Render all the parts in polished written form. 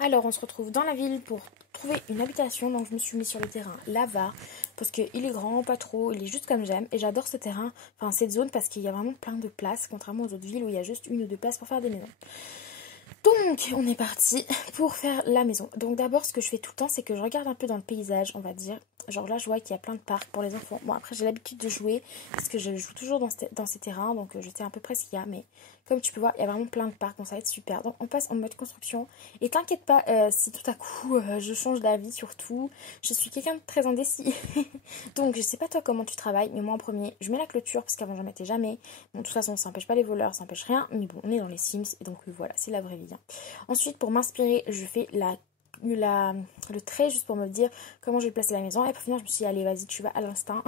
Alors, on se retrouve dans la ville pour trouver une habitation. Donc, je me suis mis sur le terrain Lava parce qu'il est grand, pas trop, il est juste comme j'aime. Et j'adore ce terrain, enfin cette zone, parce qu'il y a vraiment plein de places, contrairement aux autres villes où il y a juste une ou deux places pour faire des maisons. Donc, on est parti pour faire la maison. Donc, d'abord, ce que je fais tout le temps, c'est que je regarde un peu dans le paysage, on va dire. Genre là, je vois qu'il y a plein de parcs pour les enfants. Bon, après, j'ai l'habitude de jouer parce que je joue toujours dans ces terrains. Donc, je sais à peu près ce qu'il y a. Mais comme tu peux voir, il y a vraiment plein de parcs. Donc, ça va être super. Donc, on passe en mode construction. Et t'inquiète pas si tout à coup, je change d'avis sur tout. Je suis quelqu'un de très indécis. Donc, je sais pas toi comment tu travailles. Mais moi, en premier, je mets la clôture parce qu'avant, j'en mettais jamais. Bon, de toute façon, ça n'empêche pas les voleurs, ça n'empêche rien. Mais bon, on est dans les Sims. Et donc, voilà, c'est la vraie vie. Hein. Ensuite, pour m'inspirer, je fais le trait juste pour me dire comment je vais placer la maison. Et pour finir, je me suis dit, allez, vas-y, tu vas à l'instinct.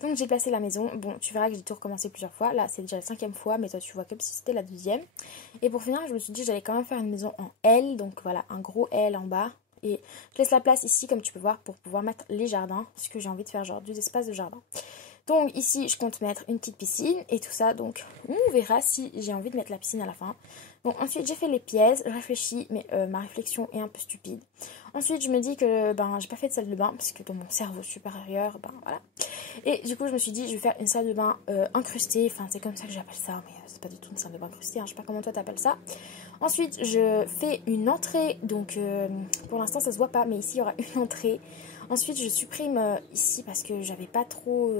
Donc, j'ai placé la maison. Bon, tu verras que j'ai tout recommencé plusieurs fois. Là, c'est déjà la 5e fois, mais toi, tu vois comme si c'était la 2e. Et pour finir, je me suis dit, j'allais quand même faire une maison en L. Donc, voilà, un gros L en bas. Et je laisse la place ici, comme tu peux voir, pour pouvoir mettre les jardins. Parce que j'ai envie de faire genre 2 espaces de jardin. Donc ici, je compte mettre une petite piscine et tout ça. Donc on verra si j'ai envie de mettre la piscine à la fin. Bon, ensuite, j'ai fait les pièces, je réfléchis, mais ma réflexion est un peu stupide. Ensuite, je me dis que j'ai pas fait de salle de bain, parce que dans mon cerveau supérieur, voilà. Et du coup, je me suis dit, je vais faire une salle de bain incrustée. Enfin, c'est comme ça que j'appelle ça, mais c'est pas du tout une salle de bain incrustée. Hein. Je sais pas comment toi t'appelles ça. Ensuite, je fais une entrée. Donc, pour l'instant, ça se voit pas, mais ici, il y aura une entrée. Ensuite, je supprime ici parce que j'avais pas trop...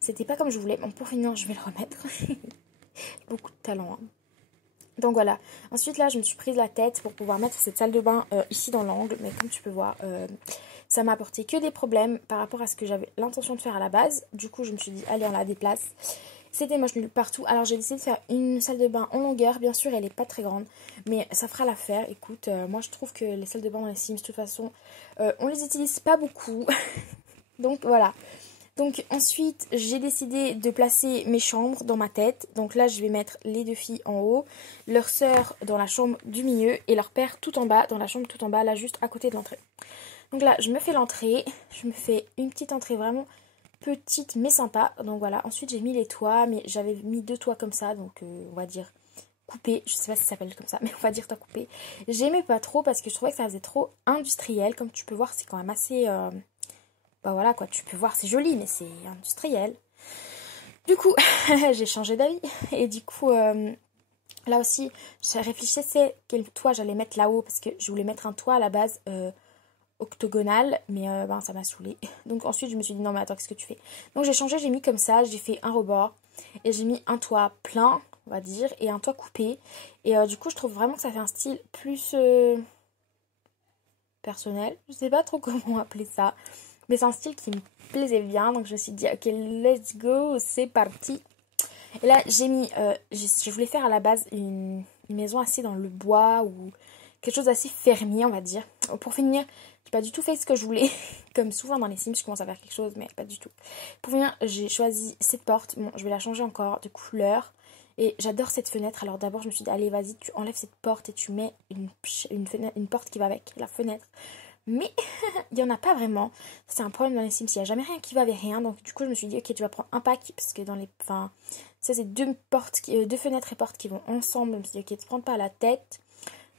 C'était pas comme je voulais. Bon, pour finir, je vais le remettre. Beaucoup de talent. Hein. Donc voilà. Ensuite, là, je me suis prise la tête pour pouvoir mettre cette salle de bain ici dans l'angle. Mais comme tu peux voir, ça m'a apporté que des problèmes par rapport à ce que j'avais l'intention de faire à la base. Du coup, je me suis dit, allez, on la déplace. C'était moche nulle partout. Alors, j'ai décidé de faire une salle de bain en longueur. Bien sûr, elle n'est pas très grande. Mais ça fera l'affaire. Écoute, moi, je trouve que les salles de bain dans les Sims, de toute façon, on les utilise pas beaucoup. Donc, voilà. Donc ensuite, j'ai décidé de placer mes chambres dans ma tête. Donc là, je vais mettre les 2 filles en haut, leur sœur dans la chambre du milieu et leur père tout en bas, dans la chambre tout en bas, là juste à côté de l'entrée. Donc là, je me fais l'entrée. Je me fais une petite entrée vraiment petite mais sympa. Donc voilà, ensuite j'ai mis les toits, mais j'avais mis 2 toits comme ça, donc on va dire coupé. Je sais pas si ça s'appelle comme ça, mais on va dire toit coupé. J'aimais pas trop parce que je trouvais que ça faisait trop industriel. Comme tu peux voir, c'est quand même assez... Bah voilà quoi, tu peux voir, c'est joli, mais c'est industriel. Du coup, j'ai changé d'avis. Et du coup, là aussi, je réfléchissais quel toit j'allais mettre là-haut. Parce que je voulais mettre un toit à la base octogonal. Mais ça m'a saoulée. Donc ensuite, je me suis dit, non mais attends, qu'est-ce que tu fais? Donc j'ai changé, j'ai mis comme ça, j'ai fait un rebord. Et j'ai mis un toit plein, on va dire, et un toit coupé. Et du coup, je trouve vraiment que ça fait un style plus personnel. Je sais pas trop comment appeler ça. Mais c'est un style qui me plaisait bien. Donc je me suis dit, ok, let's go, c'est parti. Et là, j'ai mis... je voulais faire à la base une maison assez dans le bois ou quelque chose d'assez fermier, on va dire. Pour finir, j'ai pas du tout fait ce que je voulais. Comme souvent dans les Sims, je commence à faire quelque chose, mais pas du tout. Pour finir, j'ai choisi cette porte. Bon, je vais la changer encore de couleur. Et j'adore cette fenêtre. Alors d'abord, je me suis dit, allez, vas-y, tu enlèves cette porte et tu mets une porte qui va avec la fenêtre. Mais il n'y en a pas vraiment. C'est un problème dans les Sims. Il n'y a jamais rien qui va avec rien. Donc du coup, je me suis dit, ok, tu vas prendre un pack. Parce que dans les... Enfin, ça, c'est 2 fenêtres et portes qui vont ensemble. Je me suis dit, ok, ne te prends pas la tête.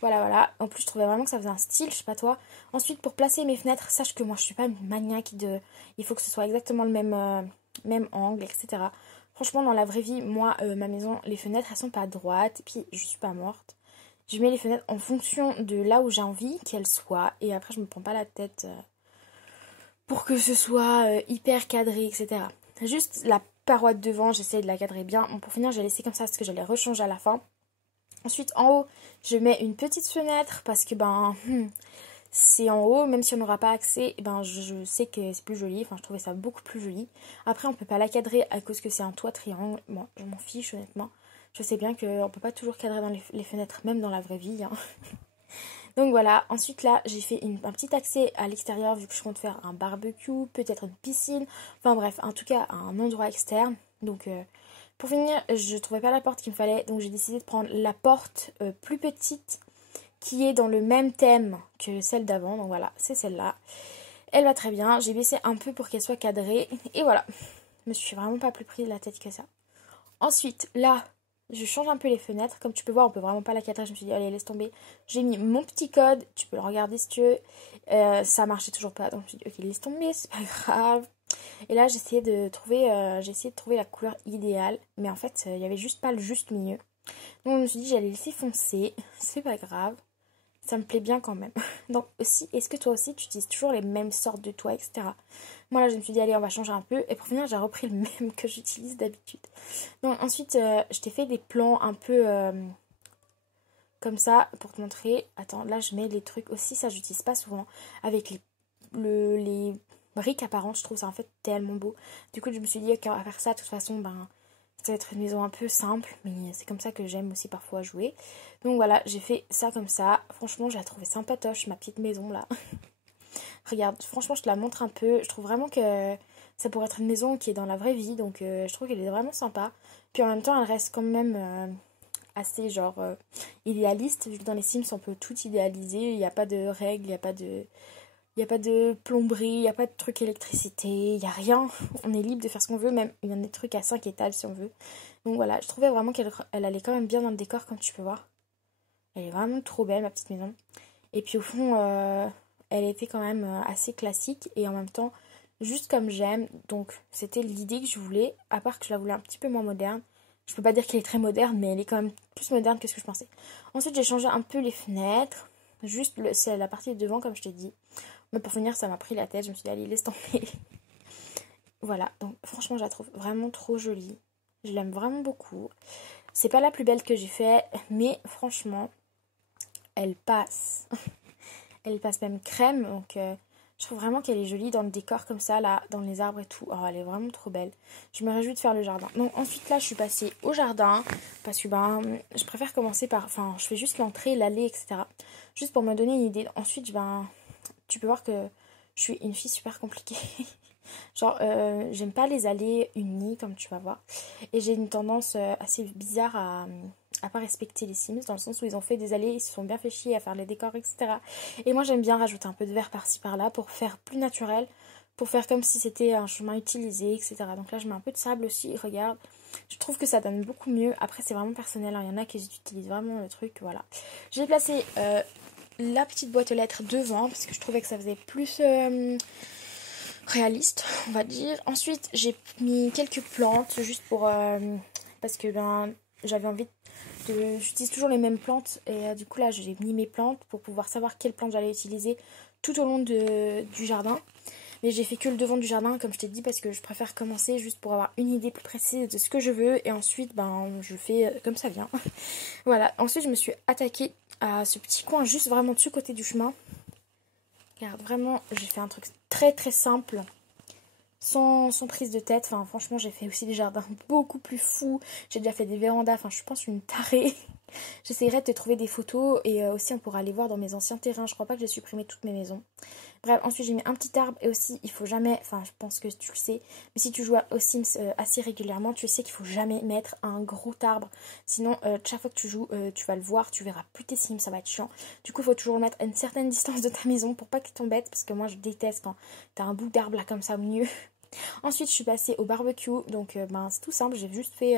Voilà, voilà. En plus, je trouvais vraiment que ça faisait un style, je sais pas toi. Ensuite, pour placer mes fenêtres, sache que moi, je suis pas une maniaque de... Il faut que ce soit exactement le même angle, etc. Franchement, dans la vraie vie, moi, ma maison, les fenêtres, elles sont pas droites. Et puis, je suis pas morte. Je mets les fenêtres en fonction de là où j'ai envie qu'elles soient. Et après, je me prends pas la tête pour que ce soit hyper cadré, etc. Juste la paroi de devant, j'essaie de la cadrer bien. Bon, pour finir, j'ai laissé comme ça parce que j'allais rechanger à la fin. Ensuite, en haut, je mets une petite fenêtre parce que c'est en haut, même si on n'aura pas accès, je sais que c'est plus joli. Enfin, je trouvais ça beaucoup plus joli. Après, on peut pas la cadrer à cause que c'est un toit triangle. Bon, je m'en fiche honnêtement. Je sais bien qu'on peut pas toujours cadrer dans les fenêtres, même dans la vraie vie. Hein. Donc voilà, ensuite là, j'ai fait un petit accès à l'extérieur vu que je compte faire un barbecue, peut-être une piscine. Enfin bref, en tout cas, un endroit externe. Donc pour finir, je trouvais pas la porte qu'il me fallait. Donc j'ai décidé de prendre la porte plus petite qui est dans le même thème que celle d'avant. Donc voilà, c'est celle-là. Elle va très bien. J'ai baissé un peu pour qu'elle soit cadrée. Et voilà, je me suis vraiment pas plus pris la tête que ça. Ensuite, là, je change un peu les fenêtres. Comme tu peux voir, on peut vraiment pas la cadrer. Je me suis dit, allez, laisse tomber. J'ai mis mon petit code. Tu peux le regarder si tu veux. Ça marchait toujours pas. Donc, je me suis dit, ok, laisse tomber, c'est pas grave. Et là, j'ai essayé de trouver la couleur idéale. Mais en fait, il y avait juste pas le juste milieu. Donc, je me suis dit, j'allais laisser foncer. C'est pas grave. Ça me plaît bien quand même. Donc aussi, est-ce que toi aussi tu utilises toujours les mêmes sortes de toits, etc. Moi là je me suis dit allez on va changer un peu. Et pour finir j'ai repris le même que j'utilise d'habitude. Donc ensuite je t'ai fait des plans un peu comme ça pour te montrer. Attends là je mets les trucs aussi, ça j'utilise pas souvent. Avec les briques apparentes, je trouve ça en fait tellement beau. Du coup je me suis dit ok on va faire ça. De toute façon ben ça va être une maison un peu simple, mais c'est comme ça que j'aime aussi parfois jouer. Donc voilà, j'ai fait ça comme ça. Franchement, je la trouvais sympatoche, ma petite maison là. Regarde, franchement, je te la montre un peu. Je trouve vraiment que ça pourrait être une maison qui est dans la vraie vie, donc je trouve qu'elle est vraiment sympa. Puis en même temps, elle reste quand même assez genre idéaliste. Vu que dans les Sims, on peut tout idéaliser. Il n'y a pas de règles, il n'y a pas de plomberie, il n'y a pas de truc électricité, il n'y a rien. On est libre de faire ce qu'on veut, même il y a des trucs à 5 étages si on veut. Donc voilà, je trouvais vraiment qu'elle allait quand même bien dans le décor, comme tu peux voir. Elle est vraiment trop belle, ma petite maison. Et puis au fond, elle était quand même assez classique et en même temps, juste comme j'aime. Donc c'était l'idée que je voulais, à part que je la voulais un petit peu moins moderne. Je peux pas dire qu'elle est très moderne, mais elle est quand même plus moderne que ce que je pensais. Ensuite, j'ai changé un peu les fenêtres. Juste, c'est la partie de devant, comme je t'ai dit. Mais pour finir, ça m'a pris la tête. Je me suis dit, allez, laisse tomber. Voilà, donc franchement, je la trouve vraiment trop jolie. Je l'aime vraiment beaucoup. C'est pas la plus belle que j'ai fait, mais franchement, elle passe. Elle passe même crème, donc je trouve vraiment qu'elle est jolie dans le décor comme ça, là, dans les arbres et tout. Oh, elle est vraiment trop belle. Je me réjouis de faire le jardin. Donc ensuite, là, je suis passée au jardin, parce que ben, je préfère commencer par... Enfin, je fais juste l'entrée, l'allée, etc. Juste pour me donner une idée. Ensuite, ben, tu peux voir que je suis une fille super compliquée. Genre, j'aime pas les allées unies, comme tu vas voir. Et j'ai une tendance assez bizarre à pas respecter les Sims, dans le sens où ils ont fait des allées, ils se sont bien fait chier à faire les décors, etc. Et moi, j'aime bien rajouter un peu de verre par-ci, par-là, pour faire plus naturel, pour faire comme si c'était un chemin utilisé, etc. Donc là, je mets un peu de sable aussi, regarde. Je trouve que ça donne beaucoup mieux. Après, c'est vraiment personnel, hein. Il y en a qui utilisent vraiment le truc, voilà. J'ai placé la petite boîte aux lettres devant, parce que je trouvais que ça faisait plus... réaliste, on va dire. Ensuite, j'ai mis quelques plantes juste pour parce que ben j'avais envie de j'utilise toujours les mêmes plantes et du coup là, j'ai mis mes plantes pour pouvoir savoir quelles plantes j'allais utiliser tout au long du jardin. Mais j'ai fait que le devant du jardin comme je t'ai dit parce que je préfère commencer juste pour avoir une idée plus précise de ce que je veux et ensuite ben je fais comme ça vient. Voilà, ensuite je me suis attaquée à ce petit coin juste vraiment dessus côté du chemin. Regarde, vraiment, j'ai fait un truc très très simple, sans prise de tête. Enfin, franchement, j'ai fait aussi des jardins beaucoup plus fous. J'ai déjà fait des vérandas, enfin, je pense une tarée. J'essaierai de te trouver des photos et aussi on pourra aller voir dans mes anciens terrains. Je crois pas que j'ai supprimé toutes mes maisons. Bref, ensuite j'ai mis un petit arbre et aussi il faut jamais, enfin je pense que tu le sais, mais si tu joues aux Sims assez régulièrement, tu sais qu'il faut jamais mettre un gros arbre. Sinon, chaque fois que tu joues, tu vas le voir, tu verras plus tes Sims, ça va être chiant. Du coup, il faut toujours le mettre à une certaine distance de ta maison pour pas qu'il t'embête, parce que moi je déteste quand t'as un bout d'arbre là comme ça au milieu. Ensuite, je suis passée au barbecue, donc ben, c'est tout simple, j'ai juste fait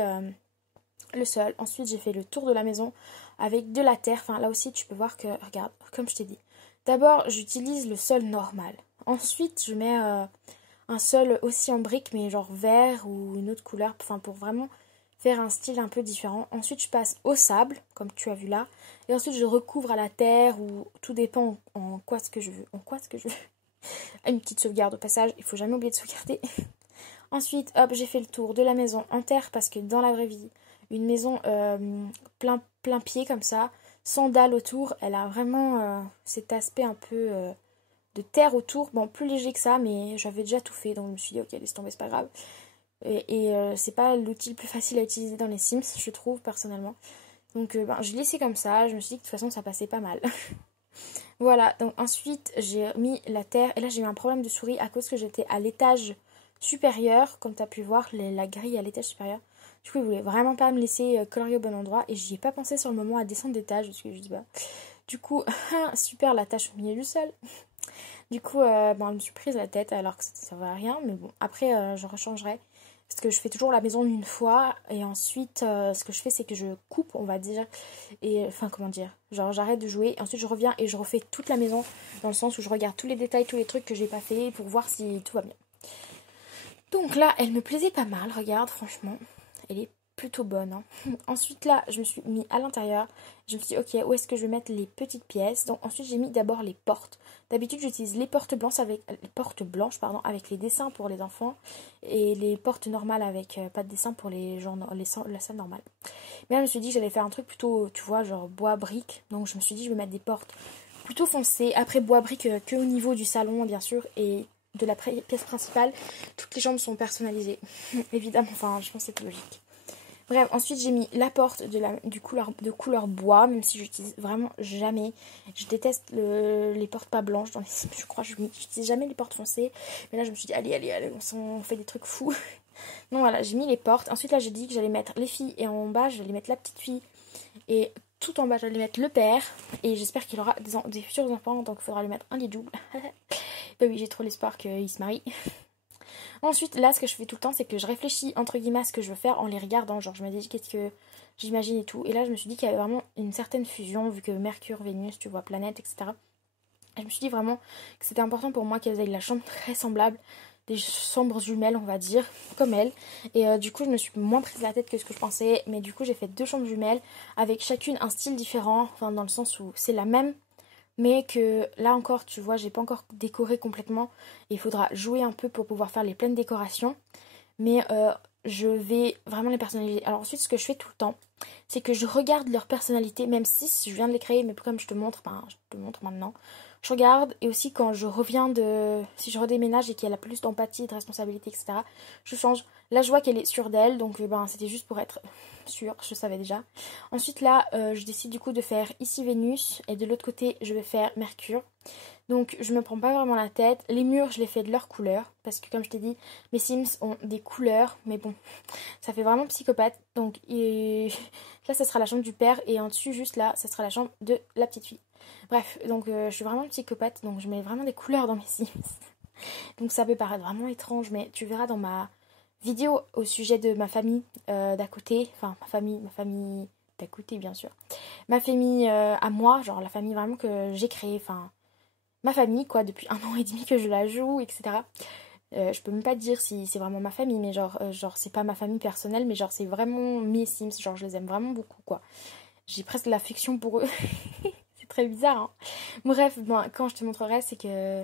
le sol. Ensuite, j'ai fait le tour de la maison avec de la terre. Enfin, là aussi, tu peux voir que, regarde, comme je t'ai dit. D'abord, j'utilise le sol normal. Ensuite, je mets un sol aussi en brique, mais genre vert ou une autre couleur. Enfin, pour vraiment faire un style un peu différent. Ensuite, je passe au sable, comme tu as vu là. Et ensuite, je recouvre à la terre ou tout dépend en quoi ce que je veux. En quoi ce que je veux. Une petite sauvegarde au passage. Il faut jamais oublier de sauvegarder. Ensuite, hop, j'ai fait le tour de la maison en terre parce que dans la vraie vie, une maison plein pied comme ça, sans dalle autour, elle a vraiment cet aspect un peu de terre autour. Bon, plus léger que ça, mais j'avais déjà tout fait, donc je me suis dit, ok, laisse tomber, c'est pas grave. Et c'est pas l'outil le plus facile à utiliser dans les Sims, je trouve, personnellement. Donc, ben, j'ai laissé comme ça, je me suis dit que de toute façon, ça passait pas mal. Voilà, donc ensuite, j'ai mis la terre, et là, j'ai eu un problème de souris à cause que j'étais à l'étage supérieur, comme tu as pu voir, la grille à l'étage supérieur. Du coup, il voulait vraiment pas me laisser colorier au bon endroit. Et j'y ai pas pensé sur le moment à descendre d'étage. Parce que je dis, bah. Du coup, super la tâche au milieu du sol. Du coup, ben, je me suis prise la tête alors que ça ne servait à rien. Mais bon, après, je rechangerai. Parce que je fais toujours la maison une fois. Et ensuite, ce que je fais, c'est que je coupe, on va dire. Et enfin, comment dire. Genre, j'arrête de jouer. Et ensuite, je reviens et je refais toute la maison. Dans le sens où je regarde tous les détails, tous les trucs que j'ai pas fait. Pour voir si tout va bien. Donc là, elle me plaisait pas mal. Regarde, franchement. Elle est plutôt bonne. Hein. Ensuite, là, je me suis mis à l'intérieur. Je me suis dit, ok, où est-ce que je vais mettre les petites pièces? Donc, ensuite, j'ai mis d'abord les portes. D'habitude, j'utilise les portes blanches avec les dessins pour les enfants et les portes normales avec pas de dessin pour les gens, la salle normale. Mais là, je me suis dit que j'allais faire un truc plutôt, tu vois, genre bois brique. Donc, je me suis dit, je vais mettre des portes plutôt foncées. Après, bois brique que au niveau du salon, bien sûr, et de la pièce principale. Toutes les chambres sont personnalisées. Évidemment, enfin, je pense que c'est logique. Bref, ensuite j'ai mis la porte de couleur bois, même si j'utilise vraiment jamais. Je déteste les portes pas blanches dans les sims, je crois. Je n'utilise jamais les portes foncées. Mais là je me suis dit, allez, on fait des trucs fous. Donc voilà, j'ai mis les portes. Ensuite là j'ai dit que j'allais mettre les filles et en bas j'allais mettre la petite fille. Et tout en bas j'allais mettre le père. Et j'espère qu'il aura des futurs enfants, donc il faudra lui mettre un lit double. Bah oui, j'ai trop l'espoir qu'il se marie. Ensuite, là, ce que je fais tout le temps, c'est que je réfléchis, entre guillemets, à ce que je veux faire en les regardant. Genre, je me dis, qu'est-ce que j'imagine et tout. Et là, je me suis dit qu'il y avait vraiment une certaine fusion, vu que Mercure, Vénus, tu vois, planète, etc. Et je me suis dit vraiment que c'était important pour moi qu'elles aient la chambre très semblable, des chambres jumelles, on va dire, comme elle. Et du coup, je me suis moins prise la tête que ce que je pensais. Mais du coup, j'ai fait 2 chambres jumelles, avec chacune un style différent. Enfin, dans le sens où c'est la même, mais que là encore, tu vois, j'ai pas encore décoré complètement. Il faudra jouer un peu pour pouvoir faire les pleines décorations. Mais je vais vraiment les personnaliser. Alors ensuite, ce que je fais tout le temps, c'est que je regarde leur personnalité, même si je viens de les créer, mais comme je te montre, je te montre maintenant. Je regarde, et aussi quand je reviens si je redéménage et qu'elle a plus d'empathie, de responsabilité, etc., je change. Là, je vois qu'elle est sûre d'elle, donc c'était juste pour être sûre, je savais déjà. Ensuite, là, je décide du coup de faire ici Vénus, et de l'autre côté, je vais faire Mercure. Donc je me prends pas vraiment la tête. Les murs, je les fais de leur couleur. Parce que comme je t'ai dit, mes Sims ont des couleurs. Mais bon, ça fait vraiment psychopathe. Donc là, ça sera la chambre du père. Et en dessus, juste là, ça sera la chambre de la petite fille. Bref, donc je suis vraiment psychopathe. Donc je mets vraiment des couleurs dans mes Sims. Donc ça peut paraître vraiment étrange. Mais tu verras dans ma vidéo au sujet de ma famille d'à côté. Enfin, ma famille d'à côté, bien sûr. Ma famille à moi. Genre la famille vraiment que j'ai créée. Enfin, ma famille, quoi, depuis 1 an et demi que je la joue, etc. Je peux même pas te dire si c'est vraiment ma famille, mais genre c'est pas ma famille personnelle, mais genre c'est vraiment mes Sims, genre je les aime vraiment beaucoup, quoi. J'ai presque de l'affection pour eux. C'est très bizarre, hein. Bref, bon, quand je te montrerai, c'est que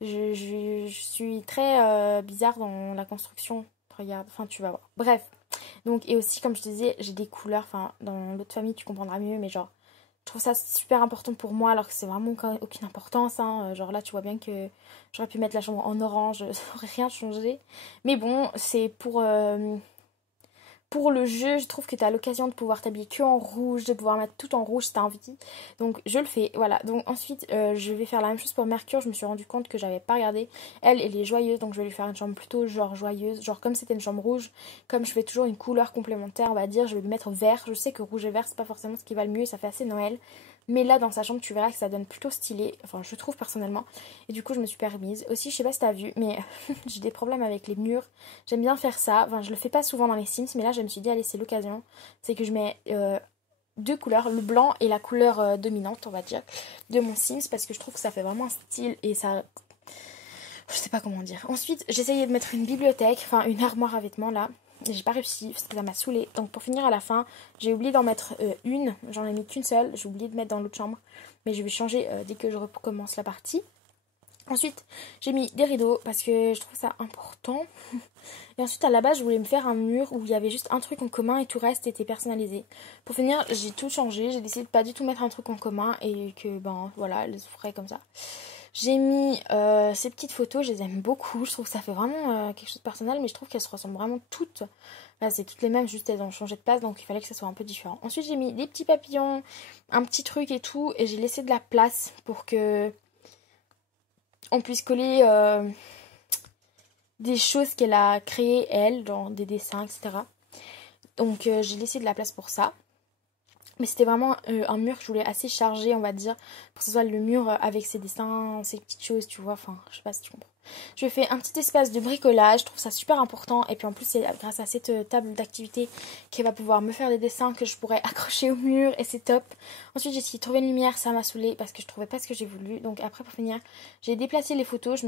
je suis très bizarre dans la construction. Regarde, enfin tu vas voir. Bref, donc, et aussi, comme je te disais, j'ai des couleurs, enfin, dans l'autre famille, tu comprendras mieux, mais genre, je trouve ça super important pour moi, alors que c'est vraiment aucune importance, hein. Genre là, tu vois bien que j'aurais pu mettre la chambre en orange, ça aurait rien changé. Mais bon, c'est pour le jeu, je trouve que tu as l'occasion de pouvoir t'habiller que en rouge, de pouvoir mettre tout en rouge si tu as envie. Donc je le fais, voilà. Donc ensuite, je vais faire la même chose pour Mercure. Je me suis rendu compte que j'avais pas regardé. Elle est joyeuse, donc je vais lui faire une chambre plutôt genre joyeuse. Genre comme c'était une chambre rouge, comme je fais toujours une couleur complémentaire, on va dire, je vais lui mettre vert. Je sais que rouge et vert, c'est pas forcément ce qui va le mieux et ça fait assez Noël. Mais là, dans sa chambre, tu verras que ça donne plutôt stylé. Enfin, je trouve personnellement. Et du coup, je me suis permise. Aussi, je sais pas si t'as vu, mais j'ai des problèmes avec les murs. J'aime bien faire ça. Enfin, je le fais pas souvent dans les Sims, mais là, je me suis dit, allez, c'est l'occasion. C'est que je mets 2 couleurs, le blanc et la couleur dominante, on va dire, de mon Sims, parce que je trouve que ça fait vraiment un style et ça... Je sais pas comment dire. Ensuite, j'ai essayé de mettre une bibliothèque, enfin une armoire à vêtements là. J'ai pas réussi parce que ça m'a saoulée. Donc pour finir à la fin, j'ai oublié d'en mettre une. J'en ai mis qu'une seule. J'ai oublié de mettre dans l'autre chambre. Mais je vais changer dès que je recommence la partie. Ensuite, j'ai mis des rideaux parce que je trouve ça important. Et ensuite, à la base, je voulais me faire un mur où il y avait juste un truc en commun et tout le reste était personnalisé. Pour finir, j'ai tout changé. J'ai décidé de pas du tout mettre un truc en commun et que, ben voilà, elles se feraient comme ça. J'ai mis ces petites photos, je les aime beaucoup. Je trouve que ça fait vraiment quelque chose de personnel, mais je trouve qu'elles se ressemblent vraiment toutes. Là, c'est toutes les mêmes, juste elles ont changé de place, donc il fallait que ça soit un peu différent. Ensuite, j'ai mis des petits papillons, un petit truc et tout, et j'ai laissé de la place pour que on puisse coller des choses qu'elle a créées, elle, dans des dessins, etc. Donc, j'ai laissé de la place pour ça. Mais c'était vraiment un mur que je voulais assez chargé, on va dire, pour que ce soit le mur avec ses dessins, ses petites choses, tu vois. Enfin, je sais pas si tu comprends. Je fais un petit espace de bricolage, je trouve ça super important. Et puis en plus, c'est grâce à cette table d'activité qu'elle va pouvoir me faire des dessins que je pourrais accrocher au mur et c'est top. Ensuite, j'ai essayé de trouver une lumière, ça m'a saoulée parce que je trouvais pas ce que j'ai voulu. Donc après, pour finir, j'ai déplacé les photos, je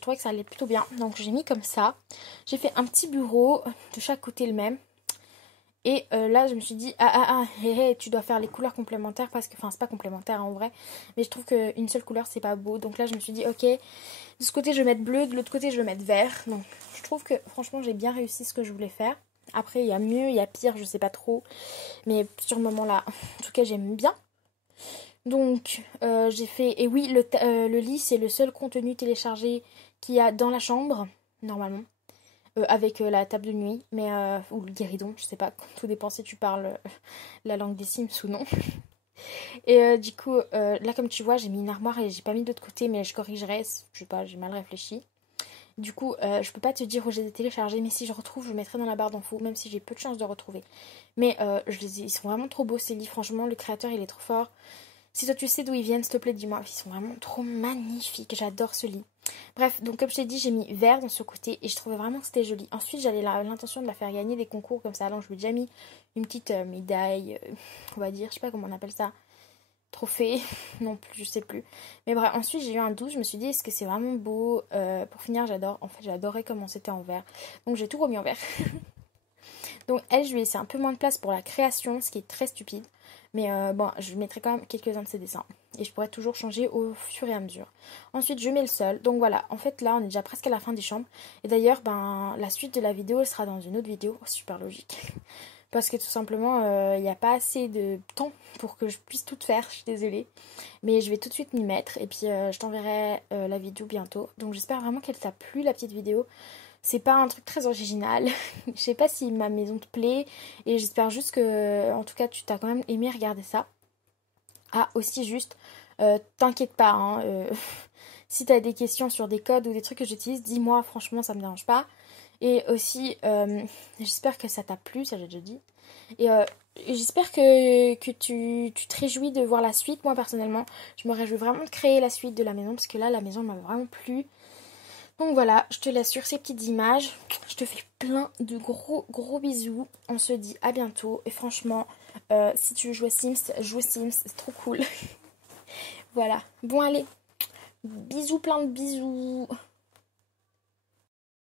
trouvais que ça allait plutôt bien. Donc j'ai mis comme ça. J'ai fait un petit bureau de chaque côté le même. Et là, je me suis dit, tu dois faire les couleurs complémentaires parce que, enfin, c'est pas complémentaire en vrai, mais je trouve qu'une seule couleur, c'est pas beau. Donc là, je me suis dit, ok, de ce côté, je vais mettre bleu, de l'autre côté, je vais mettre vert. Donc, je trouve que, franchement, j'ai bien réussi ce que je voulais faire. Après, il y a mieux, il y a pire, je sais pas trop. Mais sur le moment là, en tout cas, j'aime bien. Donc, j'ai fait, et oui, le lit, c'est le seul contenu téléchargé qu'il y a dans la chambre, normalement. Avec la table de nuit, mais ou le guéridon, je sais pas, tout dépend si tu parles la langue des Sims ou non. Et du coup, là comme tu vois, j'ai mis une armoire et j'ai pas mis de l'autre côté, mais je corrigerai, je sais pas, j'ai mal réfléchi. Du coup, je peux pas te dire où j'ai téléchargé, mais si je retrouve, je mettrai dans la barre d'infos, même si j'ai peu de chance de retrouver. Mais ils sont vraiment trop beaux ces livres, franchement, le créateur il est trop fort. Si toi tu sais d'où ils viennent, s'il te plaît, dis-moi. Ils sont vraiment trop magnifiques. J'adore ce lit. Bref, donc comme je t'ai dit, j'ai mis vert dans ce côté et je trouvais vraiment que c'était joli. Ensuite, j'avais l'intention de la faire gagner des concours comme ça. Donc je lui ai déjà mis une petite médaille, on va dire, je sais pas comment on appelle ça. Trophée, non plus, je sais plus. Mais bref, ensuite j'ai eu un doute, je me suis dit, est-ce que c'est vraiment beau. Pour finir, j'adore. En fait, j'adorais comment c'était en vert. Donc j'ai tout remis en vert. Donc elle, je lui ai laissé un peu moins de place pour la création, ce qui est très stupide. Mais bon, je mettrai quand même quelques-uns de ses dessins. Et je pourrais toujours changer au fur et à mesure. Ensuite, je mets le sol. Donc voilà, en fait là, on est déjà presque à la fin des chambres. Et d'ailleurs, ben, la suite de la vidéo, elle sera dans une autre vidéo. Oh, super logique. Parce que tout simplement, il n'y a pas assez de temps pour que je puisse tout faire. Je suis désolée. Mais je vais tout de suite m'y mettre. Et puis, je t'enverrai la vidéo bientôt. Donc j'espère vraiment qu'elle t'a plu, la petite vidéo. C'est pas un truc très original. Je sais pas si ma maison te plaît. Et j'espère juste que, en tout cas, tu t'as quand même aimé regarder ça. Ah, aussi juste, t'inquiète pas, hein, si t'as des questions sur des codes ou des trucs que j'utilise, dis-moi, franchement, ça me dérange pas. Et aussi, j'espère que ça t'a plu, ça j'ai déjà dit. Et j'espère que tu te réjouis de voir la suite. Moi, personnellement, je me réjouis vraiment de créer la suite de la maison parce que là, la maison m'a vraiment plu. Donc voilà, je te laisse sur ces petites images. Je te fais plein de gros gros bisous. On se dit à bientôt. Et franchement, si tu veux jouer Sims, joue Sims, c'est trop cool. Voilà. Bon allez, bisous, plein de bisous.